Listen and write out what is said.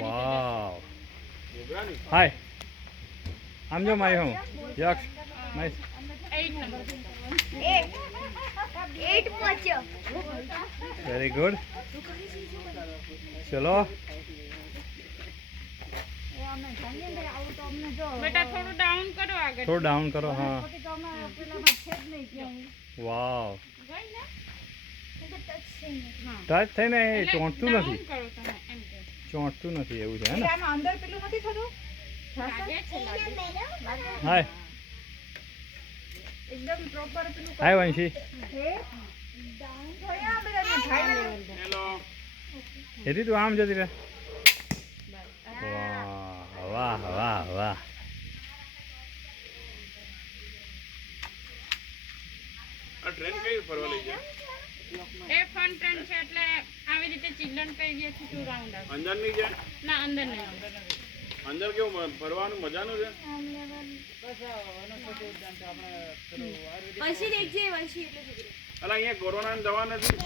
Wow. Hi. I'm your my home. Yaksh. Nice. 8 પહોંચ્યો. Very good. ચલો બેટા થોડું ડાઉન કરો આગળ. થોડું ડાઉન કરો. હા. વાવ. ટચ થઈને એ ચોંટતું નથી. કરો તમે એમ કે. ચોંટતું નથી એવું છે હે ને. આમાં અંદર પેલું નથી થતું લાગે છે લાગે. હાય એકદમ પ્રોપર પેલું હાય વંશી. હે ડાઉન થયા બધા થાય એથી તું આમ જતી રહે. વાહ વાહ વાહ વાહ. આ ટ્રેન કઈ ફરવા લઈ જાય? એ ફન ટ્રેન છે એટલે આવી રીતે ચિલ્ડ્રન કઈ ગયા છે 2 રાઉન્ડ આવે. અંદર નહીં જાય? ના અંદર નહીં. અંદર કેવું ફરવાનું મજાનું છે? વંશી દેખજે વંશી એટલે છોકરી અલા અહીંયા કોરોનાની દવા નથી.